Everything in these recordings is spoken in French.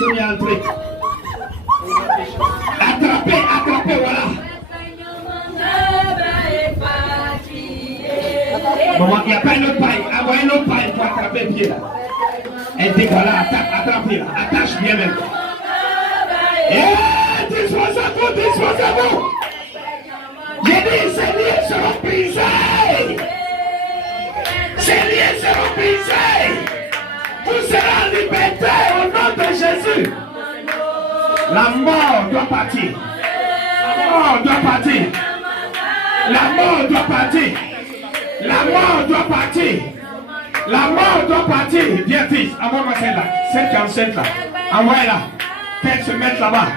Semi-entrée. Attrapez, voilà. Maman, il n'y a pas une autre paille. Envoyez une autre paille pour attraper le pied là. Elle dit voilà, attrape-le là. Attache bien même. Disposez-vous. J'ai dit, ces liens seront brisés. Ces liens seront brisés. Vous serez en liberté au nom de Jésus. La mort doit partir. La mort doit partir. La mort doit partir. La mort doit partir. La mort doit partir. Viens, fils, envoie-moi celle-là. Celle qui est enceinte là. Envoie-la. Qu'elle se mette là-bas.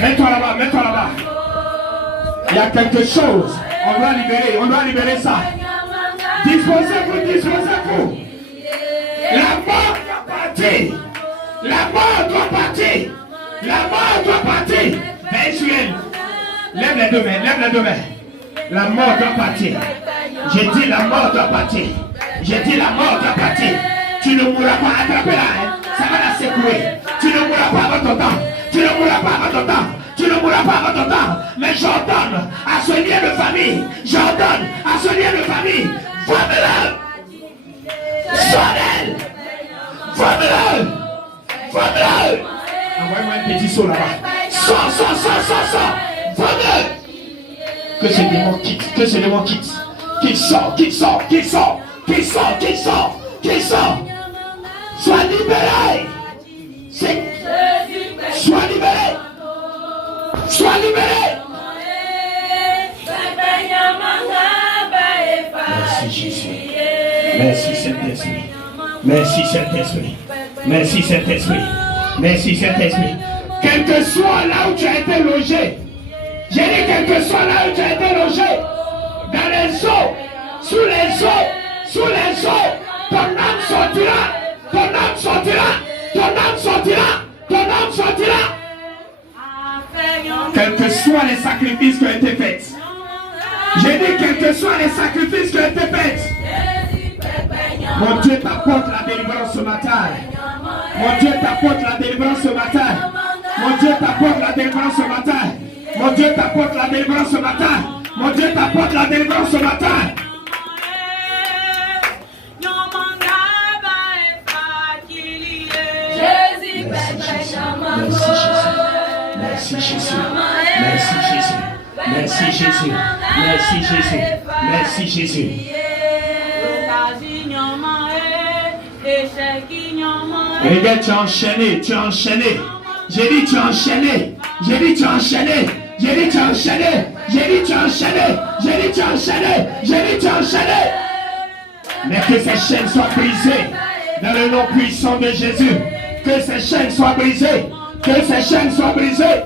Mets-toi là-bas. Il y a quelque chose. On doit libérer ça. Disposez-vous. La mort doit partir. La mort doit partir. Mais Israël, lève les deux mains. La mort doit partir. J'ai dit la mort doit partir. Tu ne mourras pas, attraper là, hein. Ça va la secouer. Tu ne mourras pas avant ton temps. Mais j'ordonne à ce lien de famille. Vois-le. Envoie-moi un petit saut là-bas. Sors. Vois-le. Que ce démon quitte. Qu'il sort. Sois libéré. Sois libéré. Merci Saint-Esprit. Quel que soit là où tu as été logé. J'ai dit quel que soit là où tu as été logé. Dans les eaux, sous les eaux, ton âme sortira. Quels que soient les sacrifices qui ont été faits. J'ai dit quels que soient les sacrifices qui ont été faits. Mon Dieu t'apporte la délivrance ce matin. Mon Dieu t'apporte la délivrance ce matin. Merci Jésus. Regarde, tu as enchaîné. J'ai dit tu as enchaîné. Mais que ces chaînes soient brisées dans le nom puissant de Jésus. Que ces chaînes soient brisées. Que ces chaînes soient brisées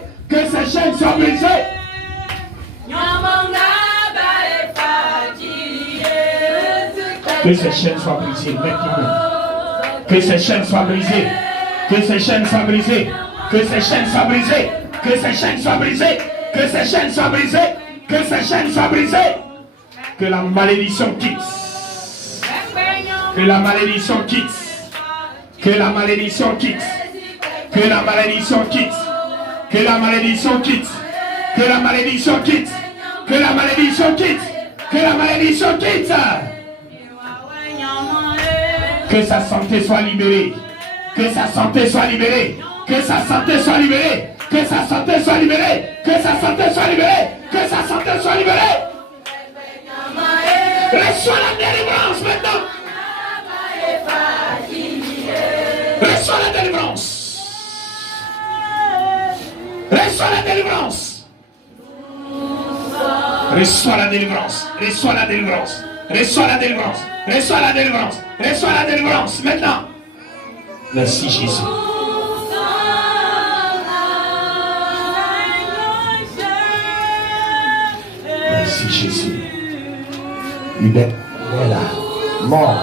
maintenant. Que ces chaînes soient brisées. Que la malédiction quitte. Que la malédiction quitte. Que sa santé soit libérée. Que sa santé soit libérée. Reçois la délivrance maintenant. Reçois la délivrance. Maintenant. Merci Jésus. Libère là. Mort.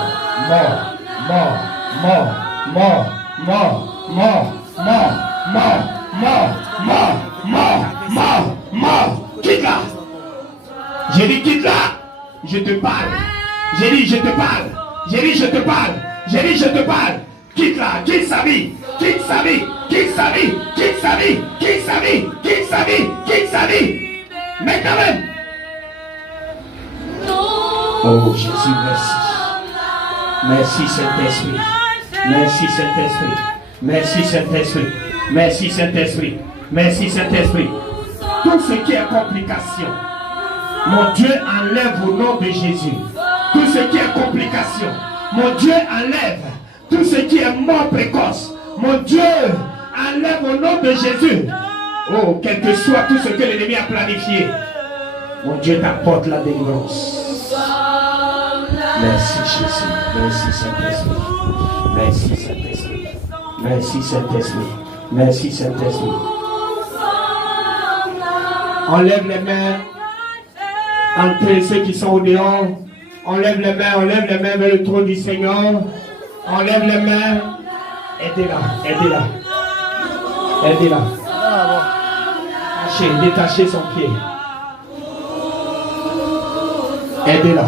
Quitte là. J'ai dit quitte là. Je te parle. Quitte-la, quitte sa vie, quitte sa vie, quitte sa vie, quitte sa vie, quitte sa vie, quitte sa vie, quitte sa vie. Maintenant même. Oh Jésus, merci. Merci Saint-Esprit. Merci Saint-Esprit. Merci Saint-Esprit. Merci Saint-Esprit. Merci Saint-Esprit. Tout ce qui est complication, mon Dieu enlève au nom de Jésus. Tout ce qui est complication, mon Dieu enlève. Tout ce qui est mort précoce, mon Dieu enlève au nom de Jésus. Oh, quel que soit tout ce que l'ennemi a planifié, mon Dieu t'apporte la délivrance. Merci Jésus. Merci Saint-Esprit. Merci Saint-Esprit. Merci Saint-Esprit. Merci Saint-Esprit. Enlève les mains entre ceux qui sont au dehors. Enlève les mains vers le trône du Seigneur. Enlève les mains. Aidez-la, aidez-la. Aidez-la. Détachez son pied. Aidez-la.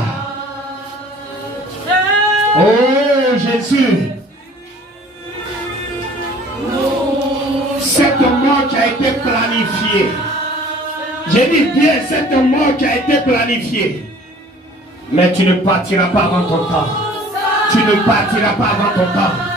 Oh Jésus. Cette mort qui a été planifiée. J'ai dit bien cette mort qui a été planifiée. Mais tu ne partiras pas avant ton temps. Tu ne partiras pas avant ton temps.